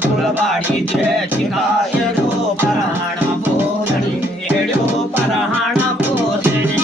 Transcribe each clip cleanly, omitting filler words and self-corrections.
ફૂલવાડી છે ચિકાયેલો પરાણા પોતણી એડ્યો પરાણા પોતણી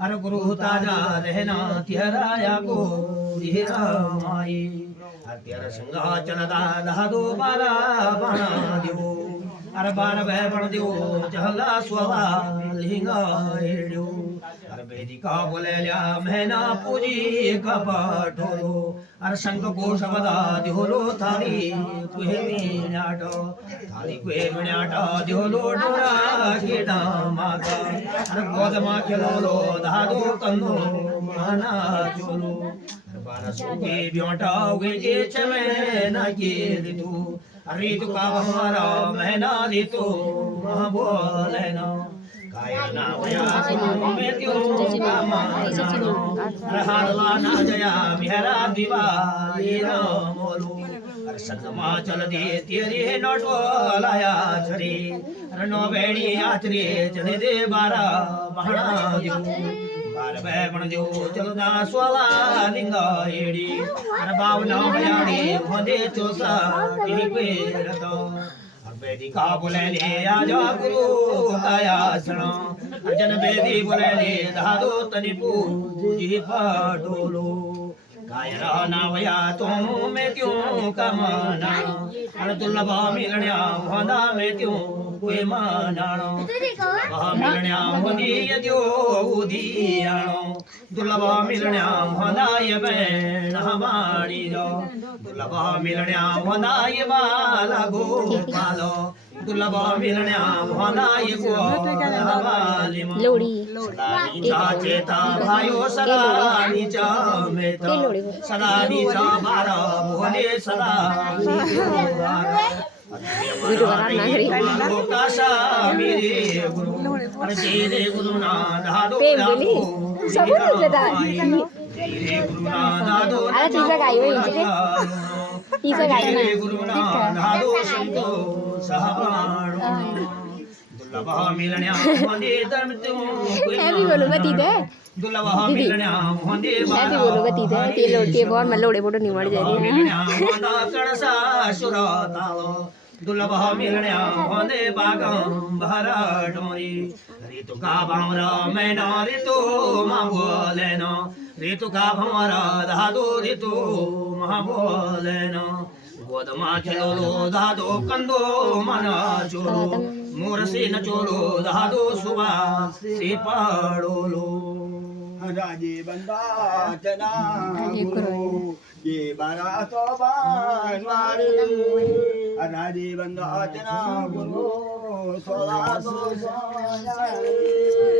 अर गुरु ताजा रहना त्याराया को धीरा माई तेरा संगा चलदा लहदो बारा बना दियो अर बार बह बन दियो जहला स्वला लिंगा एड़ो अर वेदिका बोले लिया महना पूजी कपाटो अर संग को शबदा दियोलो थाली कुहेमी न्याटो थाली कुहेमी न्याटो दियोलो डोरा केडा माता अर गोदमा खेलो दादो कन्नो माना चोलो बारा सोके ब्योटा वे जे चमे ना के दितु अरे तू का हमारा महना दितु मां बोले ना कायना वया में त्यो का मानो रहाला ना जया मेरा दिवाली ना मोलो संगमा चल दे तेरे नोटो लाया छरी रनो बेड़ी आचरे चले दे बारा बहना दियो બારબે પણ જો ચલદા સ્વાલા લિંગા એડી અર બાવના બયાડી મોદે ચોસા તિની પેરતો બેદી કા બોલે લે આજા ગુરુ કાયાસણ અર્જન બેદી બોલે લે દાદો તની પૂજી પાડોલો કાયરા નાવયા તો મે ક્યું કમના અર દુર્લભ મિલણ્યા હોના મે ક્યું કોઈ માનાણો મિલણ્યા હોની યદ્યો ઉદિયાણો દુર્લભ મિલણ્યા હોનાય બેન હમાણી જો દુર્લભ મિલણ્યા હોનાય બાલા ગોપાલો દુર્લભ મિલણ્યા હોનાય ગોપાલિમ લોડી ચેતા ભાયો સદા નીચા મેતા સદા નીચા મારા મોહને સદા दुर्लभ मिलण्या वंदे बागम भरडोरी ऋतु का भमरा मैना ऋतु मांगोलेनो ऋतु का भमरा धादो ऋतु महाबोलेनो गोदमा चलो धादो कंदो मना चोलो मोरसी न चोलो धादो सुबा से पाड़ोलो राजे बंदा जना गुरु ये बारा तो बानवारे राजे बंदा जना गुरु सोला तो सोनारे